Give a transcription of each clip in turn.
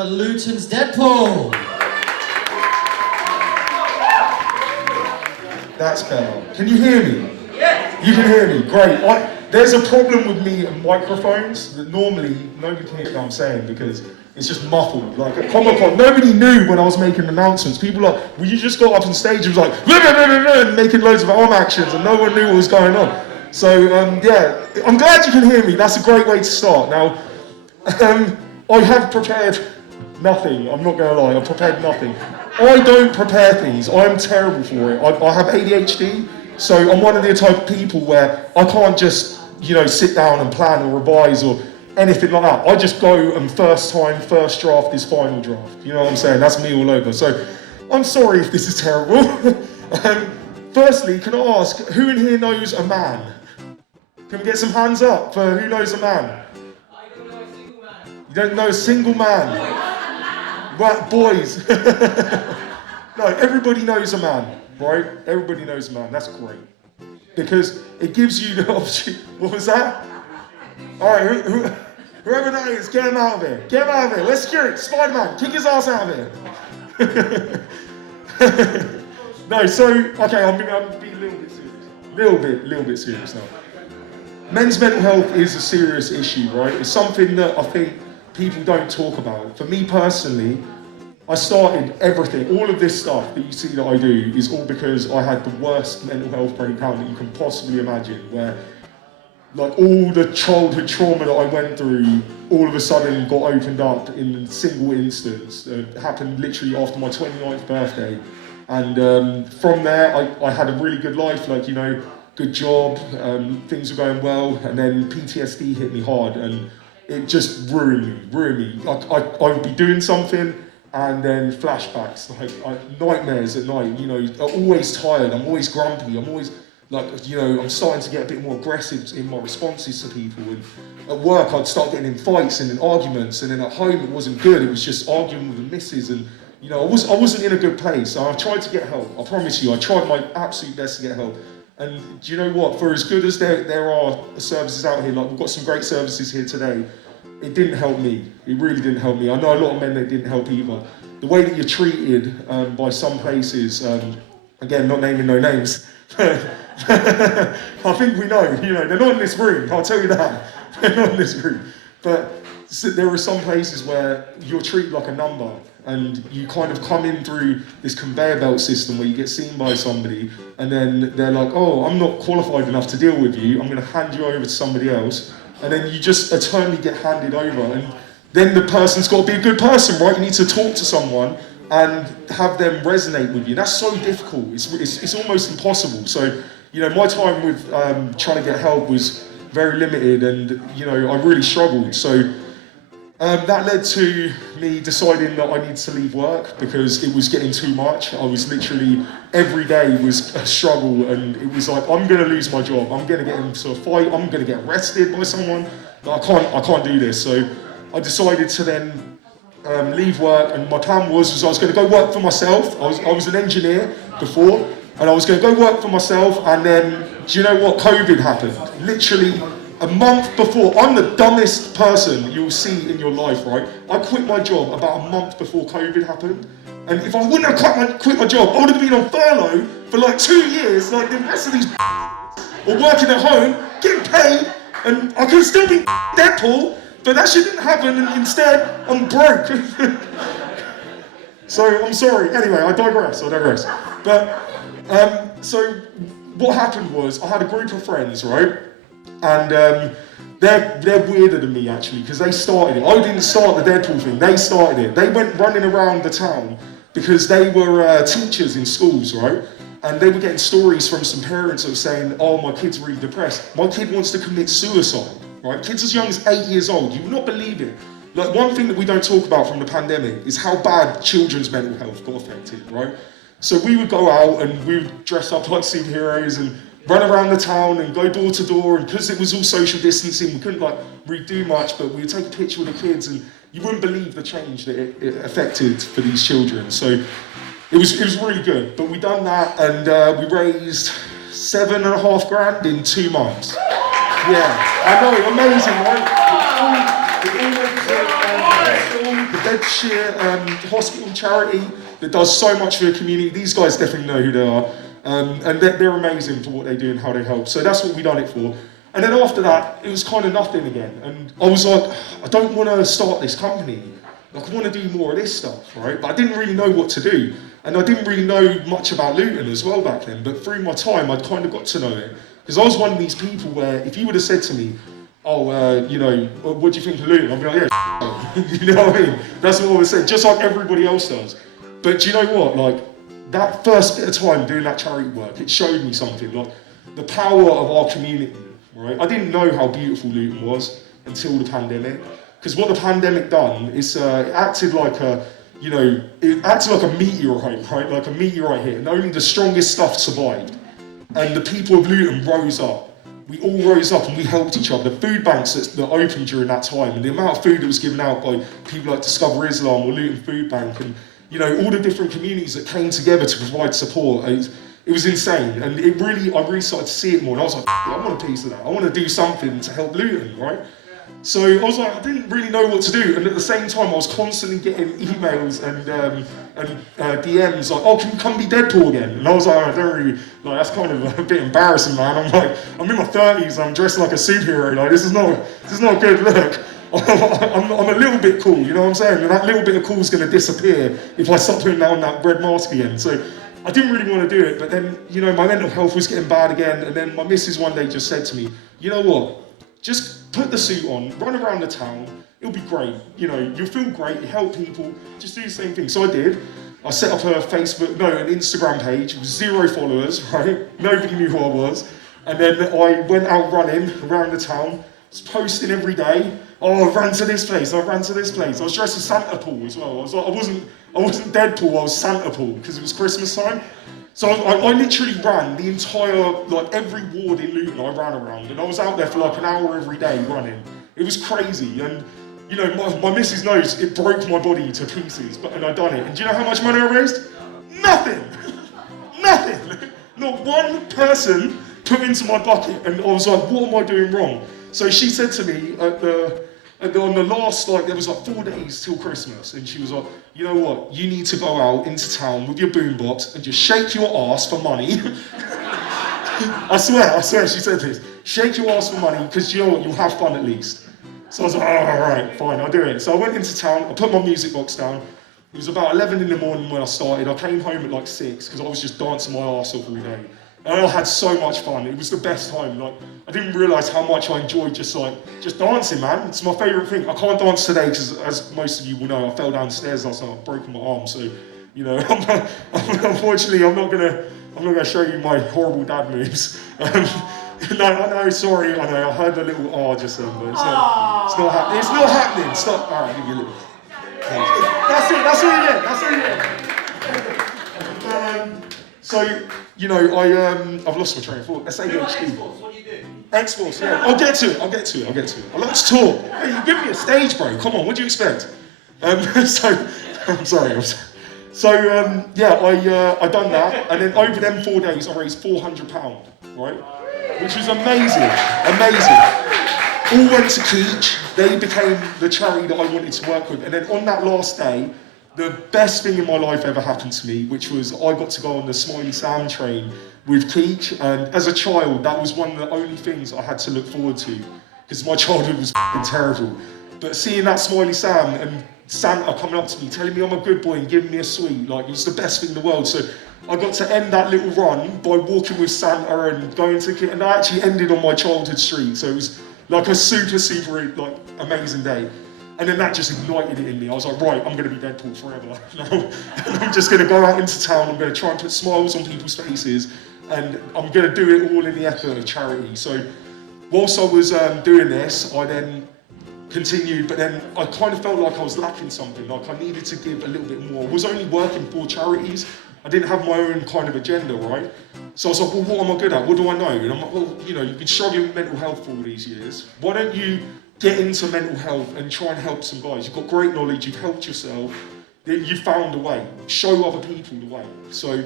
for Luton's Deadpool. That's better. Can you hear me? Yes. You can hear me, great. There's a problem with me and microphones that normally nobody can hear what I'm saying because it's just muffled. Like at Comic-Con, nobody knew when I was making announcements. People were like, well, you just got up on stage and was like, and making loads of arm actions and no one knew what was going on. So yeah, I'm glad you can hear me. That's a great way to start. Now, I have prepared nothing. I'm not going to lie, I've prepared nothing. I don't prepare things. I'm terrible for it. I have ADHD, so I'm one of the type of people where I can't just, sit down and plan or revise or anything like that. I just go and first draft is final draft. You know what I'm saying? That's me all over. So I'm sorry if this is terrible. Firstly, can I ask, who in here knows a man? Can we get some hands up for who knows a man? I don't know a single man. You don't know a single man? Right, boys. No, everybody knows a man, right? Everybody knows a man. That's great. Because it gives you the opportunity. What was that? All right, whoever that is, get him out of here. Get him out of here. Let's secure it. Spider-Man, kick his ass out of here. No, so, okay, I'm going to be a little bit serious. Little bit serious now. Men's mental health is a serious issue, right? It's something that I think people don't talk about. For me personally, I started everything, all of this stuff that you see that I do is all because I had the worst mental health breakdown that you can possibly imagine, where like all the childhood trauma that I went through all of a sudden got opened up in a single instance. It happened literally after my 29th birthday. And from there, I had a really good life, good job, things were going well, and then PTSD hit me hard, and it just ruined me. I would be doing something, and then flashbacks, nightmares at night, I'm always tired, I'm always grumpy, I'm always, I'm starting to get a bit more aggressive in my responses to people, and at work I'd start getting in fights and in arguments, and then at home it wasn't good, it was just arguing with the missus, and I wasn't in a good place, so I tried to get help, I promise you, I tried my absolute best to get help. And do you know what, for as good as there are services out here, we've got some great services here today, it didn't help me. It really didn't help me. I know a lot of men that didn't help either. The way that you're treated by some places, again, not naming no names, I think we know, they're not in this room, I'll tell you that. They're not in this room. But there are some places where you're treated like a number, and you kind of come in through this conveyor belt system where you get seen by somebody, and then they're like, oh, I'm not qualified enough to deal with you, I'm going to hand you over to somebody else, and then you just eternally get handed over, and then the person's got to be a good person, right? You need to talk to someone and have them resonate with you. That's so difficult, it's almost impossible. So, my time with trying to get help was very limited, and, I really struggled. So that led to me deciding that I needed to leave work because it was getting too much. I was literally, every day was a struggle, and it was like, I'm gonna lose my job, I'm gonna get into a fight, I'm gonna get arrested by someone. I can't do this. So I decided to then leave work, and my plan was I was gonna go work for myself. I was an engineer before, and I was gonna go work for myself, and then, do you know what, COVID happened. Literally, a month before. I'm the dumbest person you'll see in your life, right? I quit my job about a month before COVID happened. And if I wouldn't have quit my job, I would have been on furlough for 2 years, like the rest of these or working at home, getting paid, and I could still be Deadpool, but that shit didn't happen, and instead, I'm broke. So, I'm sorry. Anyway, I digress. But, so what happened was, I had a group of friends, right? And they're weirder than me, actually, because they started it. I didn't start the Deadpool thing, they started it. They went running around the town because they were teachers in schools, right? And they were getting stories from some parents that were saying, oh, my kid's really depressed. My kid wants to commit suicide, right? Kids as young as 8 years old, you would not believe it. One thing that we don't talk about from the pandemic is how bad children's mental health got affected, right? So we would go out and we would dress up like superheroes and run around the town and go door to door, and because it was all social distancing, we couldn't really do much, but we would take a picture with the kids, and you wouldn't believe the change that it affected for these children. So it was really good. But we done that, and we raised $7,500 in 2 months. Yeah, I know, amazing, right? The Bedfordshire hospital charity that does so much for the community. These guys definitely know who they are. And they're amazing for what they do and how they help. So that's what we done it for. And then after that, it was kind of nothing again. And I was like, I don't want to start this company. Like, I want to do more of this stuff, right? But I didn't really know what to do. And I didn't really know much about Luton as well back then. But through my time, I'd kind of got to know it. Because I was one of these people where if you would have said to me, oh, you know, what do you think of Luton? I'd be like, yeah, you know what I mean? That's what I would say, just like everybody else does. But do you know what? Like, that first bit of time doing that charity work, it showed me something, like the power of our community, right? I didn't know how beautiful Luton was until the pandemic. Because what the pandemic done is it acted like a, you know, it acted like a meteorite, right? Like a meteorite hit, and only the strongest stuff survived. And the people of Luton rose up. We all rose up and we helped each other. The food banks that opened during that time, and the amount of food that was given out by people like Discover Islam or Luton Food Bank, and you know, all the different communities that came together to provide support. It was insane, and I really started to see it more. And I was like, I want a piece of that. I want to do something to help Luton, right? So I was like, I didn't really know what to do, and at the same time, I was constantly getting emails and DMs like, "Oh, can you come be Deadpool again?" And I was like, I don't really, like, that's kind of a bit embarrassing, man. I'm like, I'm in my 30s, I'm dressed like a superhero. Like, this is not a good look. I'm a little bit cool, you know what I'm saying? And that little bit of cool is going to disappear if I start putting on that red mask again. So I didn't really want to do it, but then, you know, my mental health was getting bad again, and then my missus one day just said to me, you know what? Just put the suit on, run around the town, it'll be great. You know, you'll feel great, you help people, just do the same thing. So I did. I set up an Instagram page with 0 followers, right? Nobody knew who I was. And then I went out running around the town, was posting every day. Oh, I ran to this place, I ran to this place. I was dressed as Santa Paul as well. I was like, I wasn't Deadpool, I was Santa Paul, because it was Christmas time. So I literally ran the entire, like every ward in Luton I ran around, and I was out there for like an hour every day running. It was crazy, and you know, my missus knows it broke my body to pieces, and I done it. And do you know how much money I raised? Nothing! Nothing! Not one person put into my bucket, and I was like, what am I doing wrong? So she said to me on the last, like, there was like 4 days till Christmas, and she was like, you know what, you need to go out into town with your boombox and just shake your ass for money. I swear, she said this. Shake your ass for money, because you know what, you'll have fun at least. So I was like, oh, all right, fine, I'll do it. So I went into town, I put my music box down. It was about 11 in the morning when I started. I came home at like 6, because I was just dancing my ass off all day. And I had so much fun. It was the best time. Like, I didn't realise how much I enjoyed just dancing, man. It's my favourite thing. I can't dance today because, as most of you will know, I fell downstairs last night. I've broken my arm. So, you know, unfortunately, I'm not gonna show you my horrible dad moves. No, I know. Sorry, I know. I heard the little R just then, but it's not happening. It's not happening. Stop. All right, give you a little. That's it. That's all you get. So, you know, I've lost my train of thought. SAD. What do you do? X-4RCE, yeah. I'll get to it. I like to talk. Hey, you give me a stage, bro. Come on, what do you expect? I'm sorry. I done that, and then over them 4 days, I raised £400, right? Which was amazing. All went to Keach. They became the charity that I wanted to work with, and then on that last day, the best thing in my life ever happened to me, which was I got to go on the Smiley Sam train with Keach, and as a child, that was one of the only things I had to look forward to, because my childhood was terrible. But seeing that Smiley Sam and Santa coming up to me, telling me I'm a good boy and giving me a sweet, like, it was the best thing in the world. So I got to end that little run by walking with Santa and going to Keach, and I actually ended on my childhood street, so it was like a super, like, amazing day. And then that just ignited it in me. I was like, right, I'm going to be Deadpool forever. And I'm just going to go out into town, I'm going to try and put smiles on people's faces, and I'm going to do it all in the effort of charity. So whilst I was doing this, I then continued, but then I kind of felt like I was lacking something, like I needed to give a little bit more. I was only working for charities. I didn't have my own kind of agenda, right? So I was like, well, what am I good at? What do I know? And I'm like, well, you know, you've been struggling with mental health for all these years. Why don't you get into mental health and try and help some guys? You've got great knowledge, you've helped yourself, you found a way. Show other people the way. So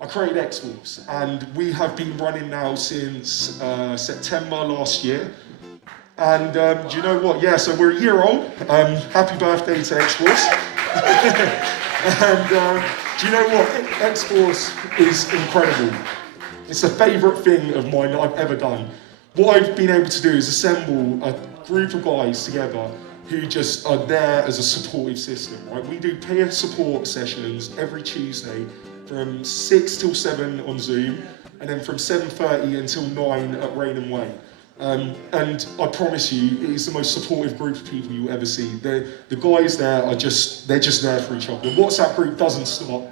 I created X-4RCE, and we have been running now since September last year. And do you know what? Yeah, so we're a year old. Happy birthday to X-4RCE. And do you know what? X-Force is incredible. It's a favourite thing of mine that I've ever done. What I've been able to do is assemble a group of guys together who just are there as a supportive system, right? We do peer support sessions every Tuesday from 6 till 7 on Zoom, and then from 7:30 until 9 at Raynham Way. And I promise you, it is the most supportive group of people you'll ever see. The guys there they're just there for each other. The WhatsApp group doesn't stop.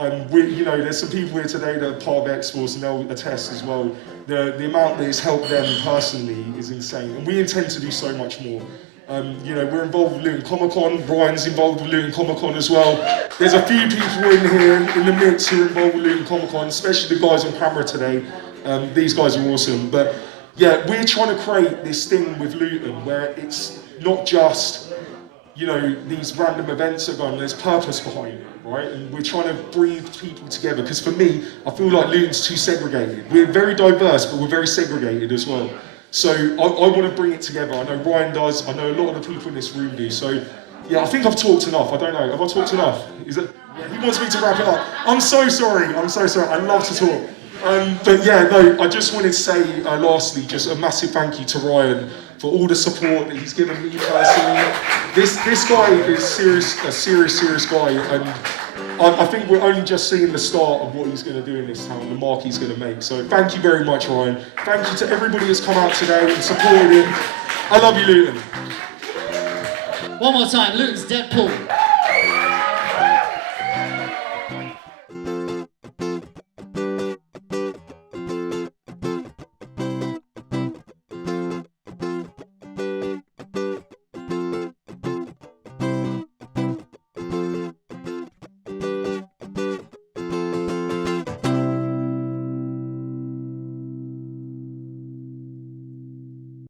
There's some people here today that are part of X-Force and they'll attest as well. The amount that it's helped them personally is insane, and we intend to do so much more. We're involved with Luton Comic Con. Brian's involved with Luton Comic Con as well. There's a few people in here in the mix who are involved with Luton Comic Con, especially the guys on camera today. These guys are awesome. But yeah, we're trying to create this thing with Luton where it's not just, these random events are going, there's purpose behind it, right? And we're trying to bring people together, because for me, I feel like Luton's too segregated. We're very diverse, but we're very segregated as well. So I want to bring it together. I know Ryan does, I know a lot of the people in this room do. So yeah, I think I've talked enough. I don't know, have I talked enough? Yeah, he wants me to wrap it up. I'm so sorry, I love to talk. But yeah, no, I just wanted to say lastly, just a massive thank you to Ryan for all the support that he's given me personally. This guy is a serious guy, and I think we're only just seeing the start of what he's going to do in this town, the mark he's going to make. So thank you very much, Ryan. Thank you to everybody that's come out today and supported him. I love you, Luton. One more time, Luton's Deadpool.